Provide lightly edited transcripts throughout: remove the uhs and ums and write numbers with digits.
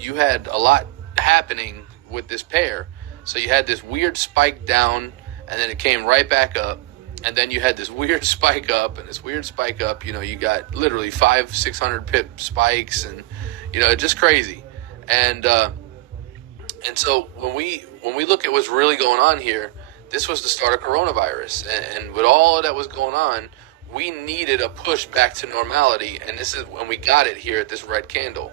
you had a lot happening with this pair. So you had this weird spike down, and then it came right back up, and then you had this weird spike up and this weird spike up. You know, you got literally 500-600 pip spikes, and just crazy. And so when we look at what's really going on here, this was the start of coronavirus, and with all that was going on, we needed a push back to normality, and this is when we got it here at this red candle.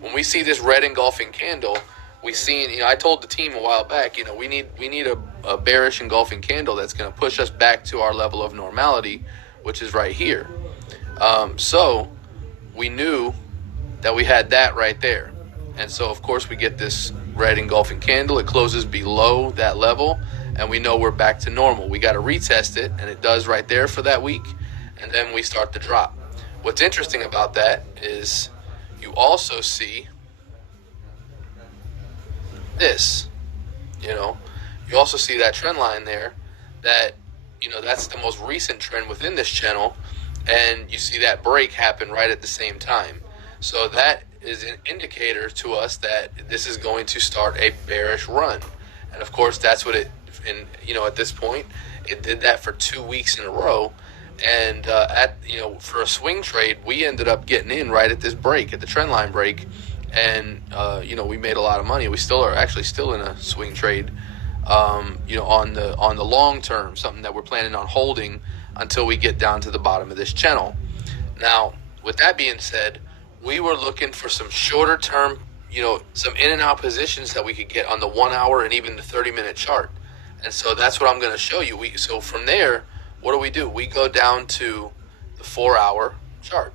When we see this red engulfing candle, we seen, I told the team a while back, we need a bearish engulfing candle that's going to push us back to our level of normality, which is right here. So we knew that we had that right there. And so, of course, we get this red engulfing candle. It closes below that level, and we know we're back to normal. We got to retest it, and it does right there for that week, and then we start to drop. What's interesting about that is you also see this. You also see that trend line there that, that's the most recent trend within this channel, and you see that break happen right at the same time. So that is an indicator to us that this is going to start a bearish run. And of course, that's what at this point, it did that for 2 weeks in a row. And for a swing trade, we ended up getting in right at this break, at the trend line break. And, we made a lot of money. We still are actually still in a swing trade, on the long term, something that we're planning on holding until we get down to the bottom of this channel. Now, with that being said, we were looking for some shorter term, some in and out positions that we could get on the 1 hour and even the 30-minute chart. And so that's what I'm going to show you. So from there, what do? We go down to the 4 hour chart.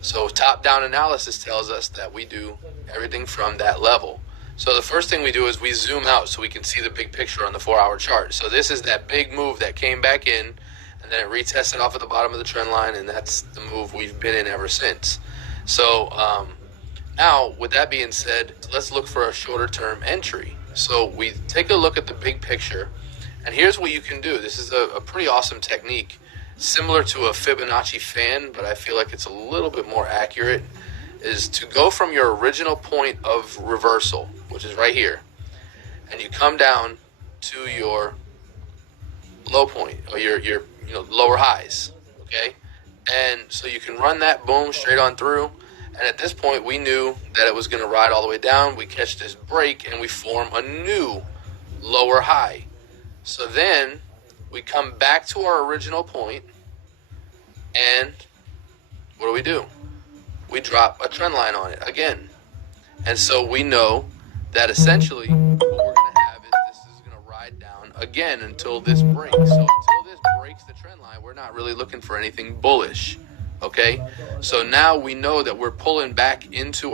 So top-down analysis tells us that we do everything from that level. So the first thing we do is we zoom out so we can see the big picture on the 4 hour chart. So this is that big move that came back in, and then it retested off at the bottom of the trend line, and that's the move we've been in ever since. So now, with that being said, let's look for a shorter term entry. So we take a look at the big picture, and here's what you can do. This is a pretty awesome technique, similar to a Fibonacci fan, but I feel like it's a little bit more accurate, is to go from your original point of reversal, which is right here, and you come down to your low point, or your lower highs, okay? And so you can run that, boom, straight on through. And at this point, we knew that it was going to ride all the way down. We catch this break, and we form a new lower high. So then we come back to our original point, and what do? We drop a trend line on it again. And so we know that essentially what we're going to have is this is going to ride down again until this breaks. So until this breaks the trend line, we're not really looking for anything bullish, okay? So now we know that we're pulling back into